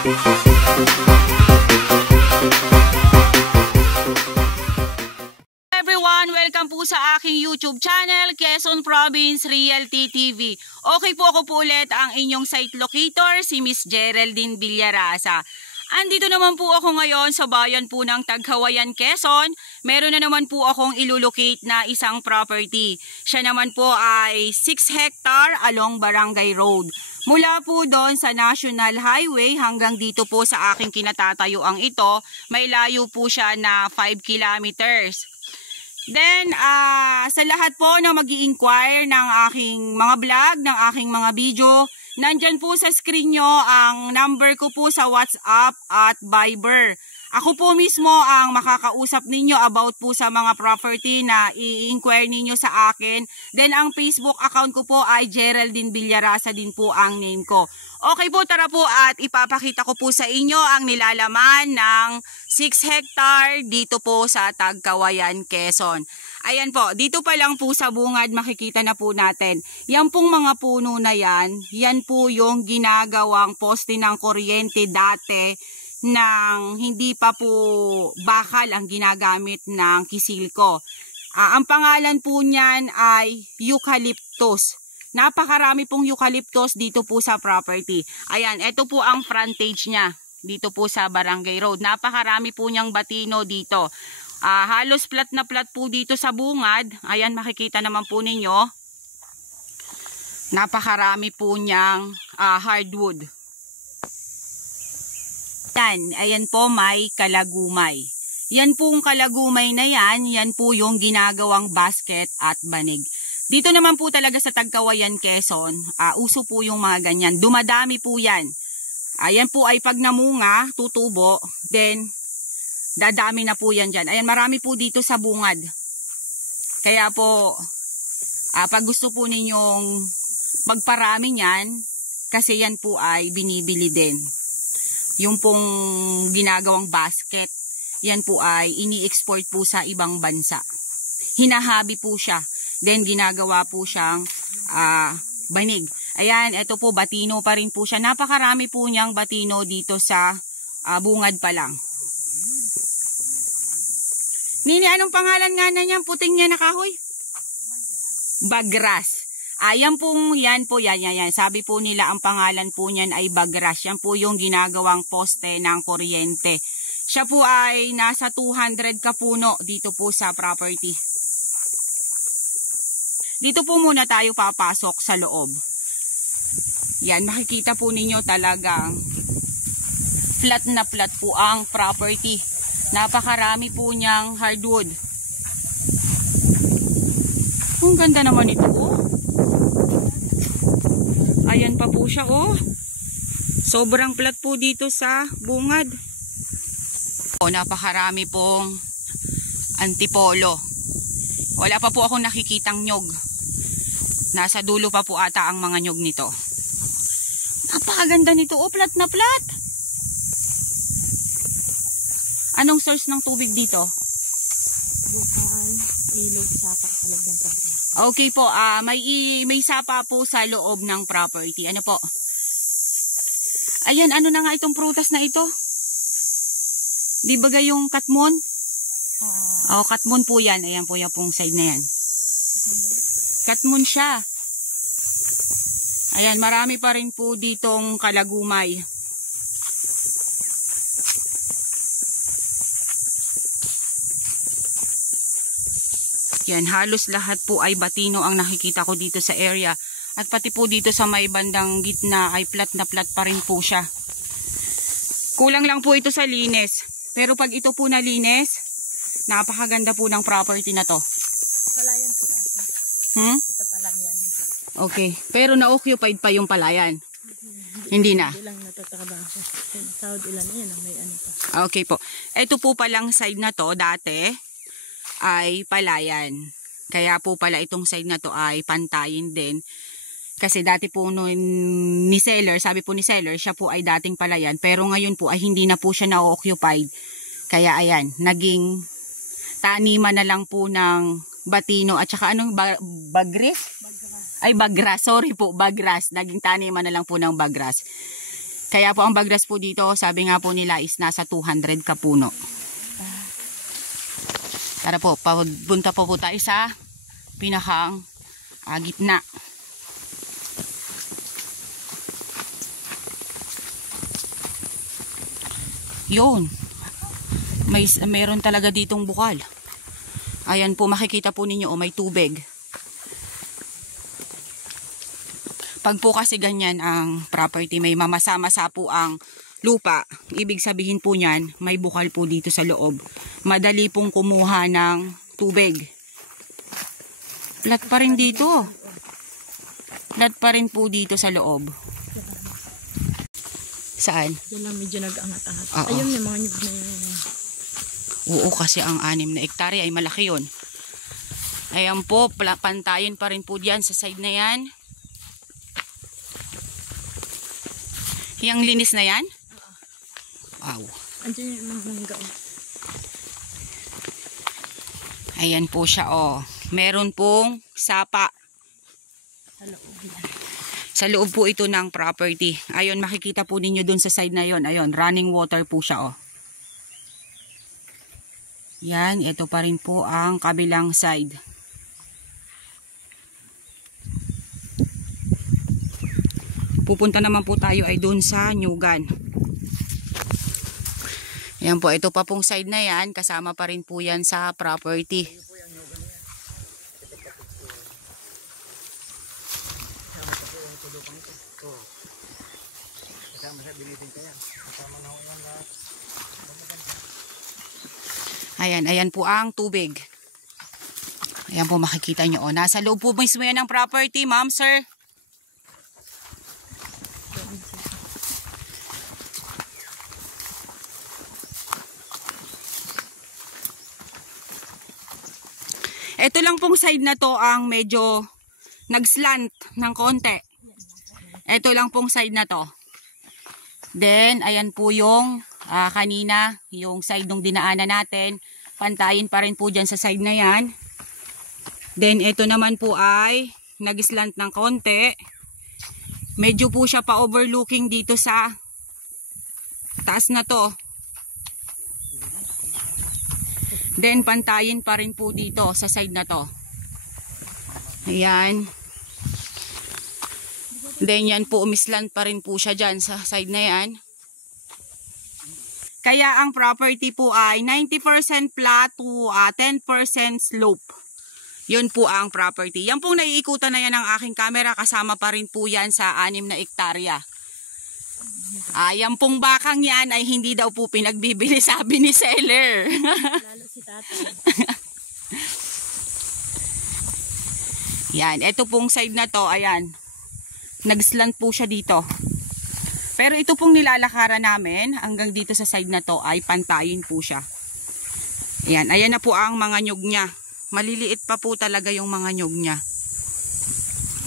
Everyone, welcome po sa aking YouTube channel, Quezon Province Realty TV. Okay po, ako po ulit ang inyong site locator, si Miss Geraldine Villarasa. Andito naman po ako ngayon sa bayan po ng Tagkawayan, Quezon. Meron na naman po akong ilulocate na isang property. Siya naman po ay 6 hectare along Barangay Road. Mula po doon sa National Highway hanggang dito po sa aking kinatatayuan ito, may layo po siya na 5 kilometers. Then, sa lahat po na mag-i-inquire ng aking mga vlog, ng aking mga video, nandyan po sa screen nyo ang number ko po sa WhatsApp at Viber. Ako po mismo ang makakausap ninyo about po sa mga property na i-inquire ninyo sa akin. Then, ang Facebook account ko po ay Geraldine Villarasa din po ang name ko. Okay po, tara po at ipapakita ko po sa inyo ang nilalaman ng 6 hectare dito po sa Tagkawayan, Quezon. Ayan po, dito pa lang po sa bungad makikita na po natin. Yan pong mga puno na yan po yung ginagawang poste ng kuryente dati nang hindi pa po bakal ang ginagamit ng kisilko. Ang pangalan po niyan ay eucalyptus. Napakarami pong eucalyptus dito po sa property. Ayan, ito po ang frontage niya dito po sa Barangay Road. Napakarami po niyang batino dito. Halos plat na plat po dito sa bungad. Ayan, makikita naman po ninyo. Napakarami po niyang hardwood. Ayan po, may kalagumay. Yan pong kalagumay na yan po yung ginagawang basket at banig. Dito naman po talaga sa Tagkawayan, Quezon, uso po yung mga ganyan. Dumadami po yan. Ayan po ay pag namunga, tutubo, then dadami na po yan dyan. Ayan, marami po dito sa bungad. Kaya po, pag gusto po ninyong magparami yan, kasi yan po ay binibili din. Yung pong ginagawang basket, yan po ay ini-export po sa ibang bansa. Hinahabi po siya. Then ginagawa po siyang banig. Ayan, ito po, batino pa rin po siya. Napakarami po niyang batino dito sa bungad pa lang. Nini, anong pangalan nga na niyan? Puting niya na kahoy? Bagras. Yan po. Sabi po nila ang pangalan po niyan ay bagras. Yan po yung ginagawang poste ng kuryente. Siya po ay nasa 200 kapuno dito po sa property. Dito po muna tayo papasok sa loob. Yan, makikita po ninyo talagang flat na flat po ang property. Napakarami po niyang hardwood. Ang ganda naman ito, oh. Ayan pa po siya, oh. Sobrang flat po dito sa bungad. Napakarami pong antipolo. Wala pa po akong nakikitang nyog. Nasa dulo pa po ata ang mga nyog nito. Napakaganda nito, oh. Flat na flat. Anong source ng tubig dito? Bukaan, ilog, sapa sa loob ng property. Okay po, may sapa po sa loob ng property. Ano po? Ayan, ano na nga itong prutas na ito? Di ba yung katmon? Katmon po yan. Ayan po yung pong side na yan. Katmon siya. Ayan, marami pa rin po ditong kalagumay. Yan, halos lahat po ay batino ang nakikita ko dito sa area. At pati po dito sa may bandang gitna ay flat na flat pa rin po siya. Kulang lang po ito sa linis. Pero pag ito po nalinis, napakaganda po ng property na to. Palayan po. Ito palayan. Okay, pero na-occupied pa yung palayan. Hindi na. Hindi lang natatrabaho. Sahod ulan na yan, may ano pa. Okay po. Ito po palang side na to dati ay palayan. Kaya po pala itong side na to ay pantayin din. Kasi dati po ni seller, sabi po ni seller, siya po ay dating palayan. Pero ngayon po ay hindi na po siya na-occupied. Kaya ayan, naging taniman na lang po ng batino at saka anong bagres? Ay bagras, sorry po, bagras. Naging taniman na lang po ng bagras. Kaya po ang bagras po dito, sabi nga po nila is nasa 200 kapuno. Tara po, punta po tayo sa pinakang gitna. Yun. Meron talaga ditong bukal. Ayan po, makikita po ninyo, may tubig. Pag po kasi ganyan ang property, may mamasa-masa po ang lupa, ibig sabihin po niyan, may bukal po dito sa loob. Madali pong kumuha ng tubig. Flat pa rin dito. Flat pa rin po dito sa loob. Saan? Yan lang medyo nag-angat-angat. Oo. Ayun yung mga nyug na yun. Oo, kasi ang 6 na hektarya ay malaki yun. Ayan po, pantayin pa rin po dyan sa side na yan. Yang linis na yan? Wow. Andiyan yung mga mangga. Ayan po siya, oh. Meron pong sapa. Sa loob po ito ng property. Ayun, makikita po ninyo dun sa side na yon. Ayun, running water po siya, oh. Yan, ito pa rin po ang kabilang side. Pupunta naman po tayo ay dun sa Nyugan. Yan po, ito pa pong side na yan, kasama pa rin po yan sa property. Ayan, ayan po ang tubig. Ayan po, makikita nyo. Oh, nasa loob po mismo yan ng property, ma'am, sir. Ito lang pong side na to ang medyo nag-slant ng konti. Ito lang pong side na to. Then, ayan po yung kanina, yung side nung dinaanan natin. Pantayin pa rin po dyan sa side na yan. Then, ito naman po ay nag-slant ng konti. Medyo po siya pa-overlooking dito sa taas na to. Then, pantayin pa rin po dito sa side na to. Ayan. Then, yan po, umislant pa rin po siya dyan sa side na yan. Kaya, ang property po ay 90% flat to 10% slope. Yun po ang property. Yan pong naiikutan na yan ng aking camera. Kasama pa rin po yan sa 6 na hektarya. Yan pong bakang yan ay hindi daw po pinagbibili, sabi ni seller. Lalo si tatay. Yan, ito pong side na to, ayan. Nag-slant po siya dito. Pero ito pong nilalakaran namin, hanggang dito sa side na to ay pantayin po siya. Ayan, ayan na po ang mga nyug niya. Maliliit pa po talaga yung mga nyug niya.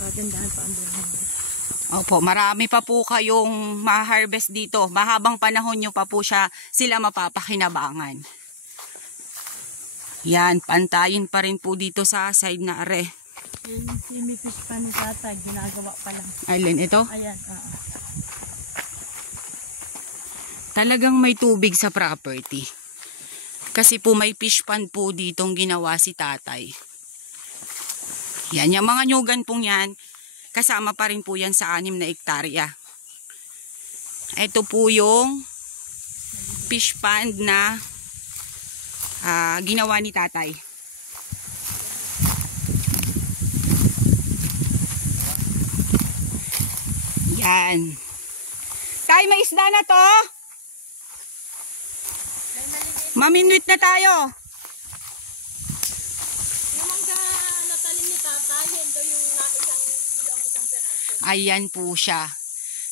Pagandahan pa ang buhay. Opo, marami pa po kayong ma-harvest dito. Mahabang panahon nyo pa po sila mapapakinabangan. Yan, pantayin pa rin po dito sa side na are. Yung simifish pa ni tatay, ginagawa pa lang. Alin, ito? Ayan, Talagang may tubig sa property. Kasi po may fish pond po ditong ginawa si tatay. Yan, yung mga nyugan pong yan, kasama pa rin po yan sa 6 na hektarya. Ito po yung fish pond na ginawa ni tatay. Yan. Tay, may isda na to. Mamimit na tayo. yung mga natalim ni tatay, ito yung isang kilo ang isang peraso. Ayan po siya.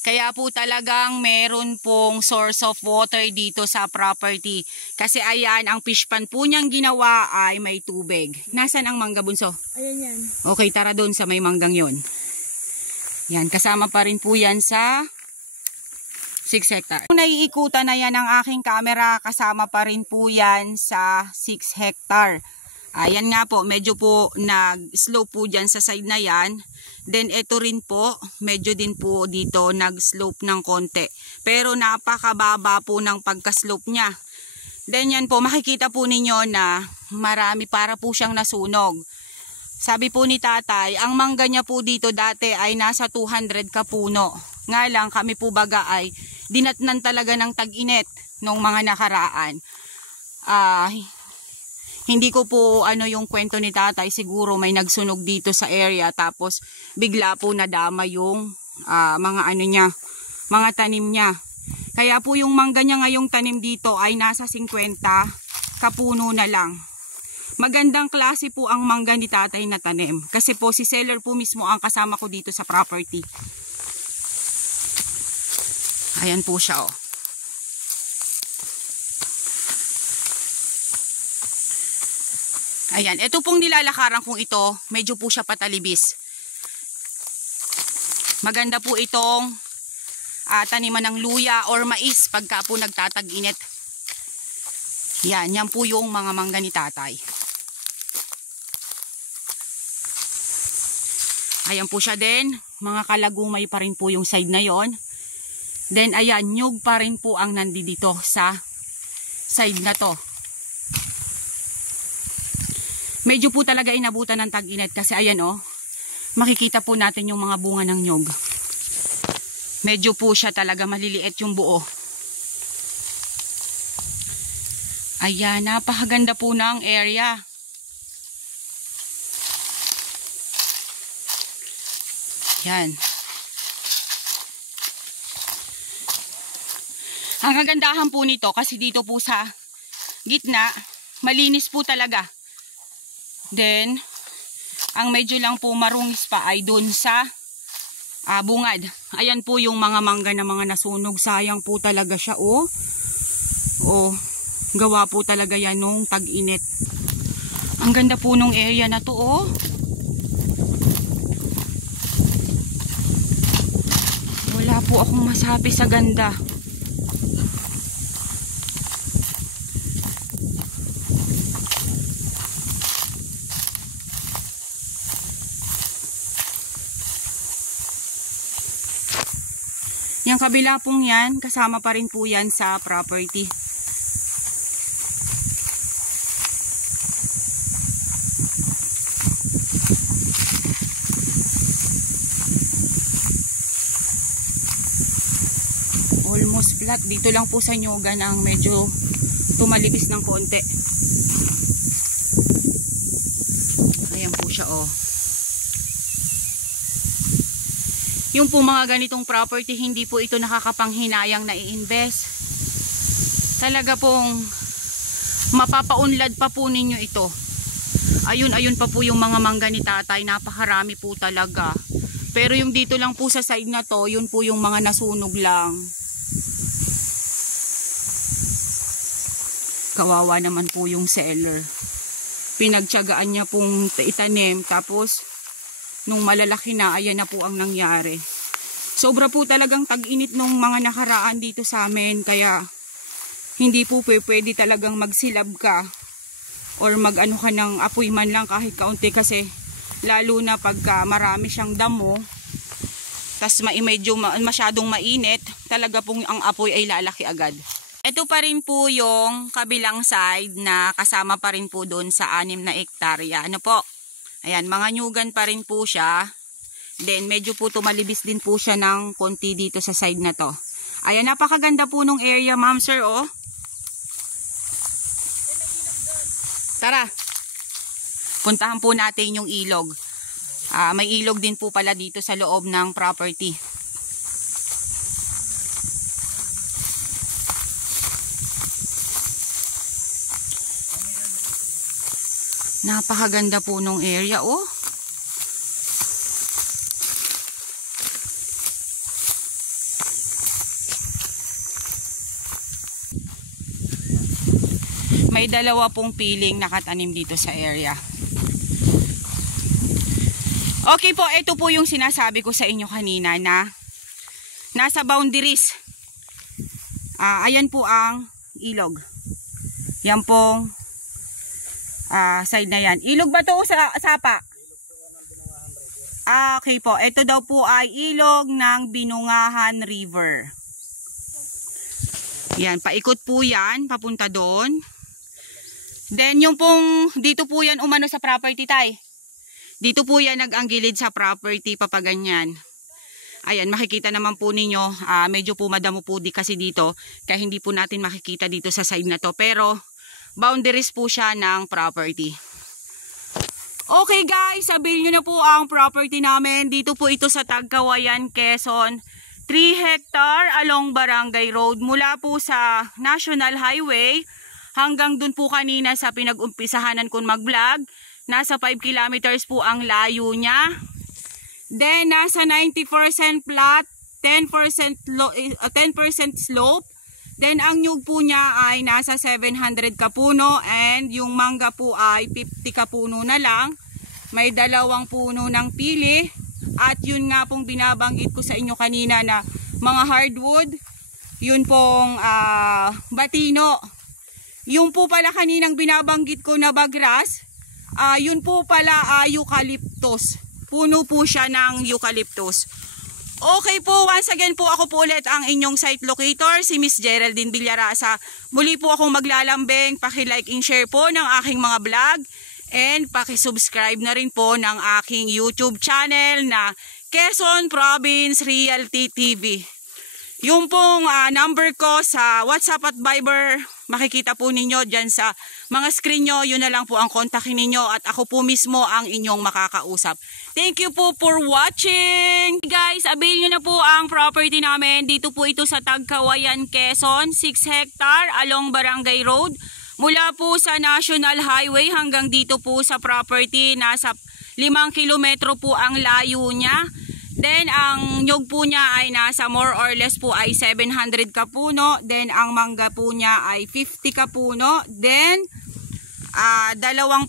Kaya po talagang meron pong source of water dito sa property. Kasi ayan, ang fish pond po niyang ginawa ay may tubig. Nasaan ang mangga, bunso? Ayan yan. Okay, tara doon sa may manggang yon. Yan, kasama pa rin po yan sa 6 hectare. Kung naiikutan na yan ang aking camera, kasama pa rin po yan sa 6 hectare. Ayan nga po, medyo po nag-slope po dyan sa side na yan. Then ito rin po, medyo din po dito nag-slope ng konti. Pero napakababa po ng pagka-slope niya. Then yan po, makikita po ninyo na marami para po siyang nasunog. Sabi po ni tatay, ang mangga niya po dito dati ay nasa 200 kapuno. Nga lang kami po baga ay dinatnan talaga ng tag-init nung mga nakaraan. Hindi ko po yung kwento ni tatay, siguro may nagsunog dito sa area tapos bigla po nadama yung mga tanim niya. Kaya po yung mangga niya ngayong tanim dito ay nasa 50 kapuno na lang. Magandang klase po ang mangga ni tatay na tanim. Kasi po si seller po mismo ang kasama ko dito sa property. Ayan po siya oh. Ayan, ito pong nilalakaran kong ito, medyo po siya patalibis. Maganda po itong taniman ng luya or mais pagka po nagtatag-init. Yan po yung mga mangga ni tatay. Ayan po siya din, mga kalagumay pa rin po yung side na yon. Then ayan, nyug pa rin po ang nandito sa side na to. Medyo po talaga inabutan ng tag-init kasi ayan oh, makikita po natin yung mga bunga ng nyug. Medyo po siya talaga maliliit yung buo. Ayan, napakaganda po ng area. Yan. Ang kagandahan po nito kasi dito po sa gitna, malinis po talaga. Then, ang medyo lang po marungis pa ay dun sa bungad. Ayan po yung mga mangga na mga nasunog. Sayang po talaga siya oh. Oh, gawa po talaga yan nung tag-init. Ang ganda po nung area na to oh. Wala po akong masabi sa ganda. Yung kabila pong yan, kasama pa rin po yan sa property. Almost flat. Dito lang po sa nyugan ang medyo tumalibis ng konti. Ayan po siya oh. Yung po mga ganitong property, hindi po ito nakakapanghinayang na i-invest. Talaga pong mapapaunlad pa po ninyo ito. Ayun pa po yung mga mangga ni tatay, napakarami po talaga. Pero yung dito lang po sa side na to, yun po yung mga nasunog lang. Kawawa naman po yung seller. Pinagtiyagaan niya pong itanim, tapos nung malalaki na, ayan na po ang nangyari. Sobra po talagang tag-init nung mga nakaraan dito sa amin, kaya hindi po pwede talagang magsilab ka or mag-ano ka ng apoy man lang kahit kaunti, kasi lalo na pagka marami siyang damo, tas medyo masyadong mainit, talaga pong ang apoy ay lalaki agad. Ito pa rin po yung kabilang side na kasama pa rin po doon sa 6 na hektarya. Ano po? Ayan, mga nyugan pa rin po siya. Then, medyo po tumalibis din po siya ng konti dito sa side na to. Ayan, napakaganda po nung area, ma'am, sir, oh. Tara. Puntahan po natin yung ilog. May ilog din po pala dito sa loob ng property. Napakaganda po nung area, oh. May 2 pong piling nakatanim dito sa area. Okay po, ito po yung sinasabi ko sa inyo kanina na nasa boundaries. Ayan po ang ilog. Yan pong side na yan. Ilog ba to sa sapa? Okay po. Ito daw po ay ilog ng Binungahan River. Yan, paikot po yan, papunta doon. Then yung pong, dito po yan umano sa property tay. Dito po yan nag-anggilid sa property, papaganyan. Ayan, makikita naman po ninyo, medyo po madamo po kasi dito. Kaya hindi po natin makikita dito sa side na to. Pero, boundaries po siya ng property. Okay guys, sabihin nyo na po ang property namin. Dito po ito sa Tagkawayan, Quezon. 3 hectare along Barangay Road. Mula po sa National Highway hanggang dun po kanina sa pinag-umpisahanan kong mag-vlog. Nasa 5 kilometers po ang layo niya. Then, nasa 90% flat, 10% slope. Then, ang nyug po niya ay nasa 700 kapuno and yung mangga po ay 50 kapuno na lang. May 2 puno ng pili. At yun nga pong binabanggit ko sa inyo kanina na mga hardwood. Yun pong batino. Yung po pala kaninang binabanggit ko na bagras. Yun po pala eucalyptus. Puno po siya ng eucalyptus. Okay po, once again po ako po ulit ang inyong site locator, si Miss Geraldine Villarasa. Muli po akong maglalambing, paki-like and share po ng aking mga vlog. And paki-subscribe na rin po ng aking YouTube channel na Quezon Province Realty TV. Yung pong number ko sa WhatsApp at Viber, makikita po ninyo dyan sa mga screen nyo. Yun na lang po ang kontakin ninyo at ako po mismo ang inyong makakausap. Thank you po for watching. Guys, avail nyo na po ang property namin. Dito po ito sa Tagkawayan, Quezon. 6 hectare along Barangay Road. Mula po sa National Highway hanggang dito po sa property. Nasa 5 kilometro po ang layo niya. Then, ang nyug po niya ay nasa more or less po ay 700 kapuno. Then, ang mangga po niya ay 50 kapuno. Then, 2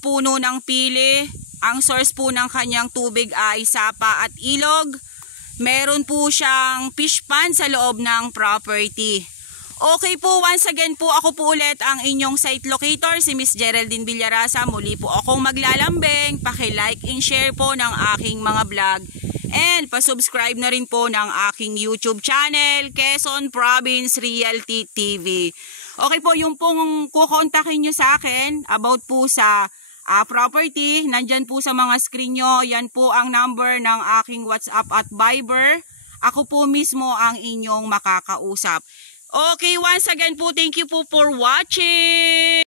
puno ng pili. Ang source po ng kanyang tubig ay sapa at ilog. Meron po siyang fish pond sa loob ng property. Okay po, once again po ako po ulit ang inyong site locator, si Miss Geraldine Villarasa. Muli po akong maglalambing. Paki-like and share po ng aking mga vlog. And pa-subscribe na rin po ng aking YouTube channel, Quezon Province Realty TV. Okay po, yung pong kukontakin nyo sa akin about po sa property, nandyan po sa mga screen nyo. Yan po ang number ng aking WhatsApp at Viber. Ako po mismo ang inyong makakausap. Okay, once again po, thank you po for watching.